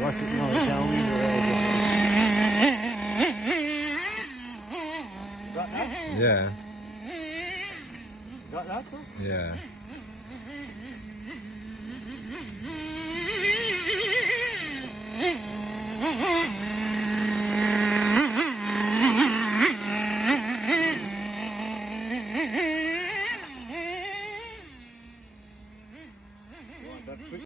Watch it, no, tell me. Got that? Yeah. Got that, sir? Yeah.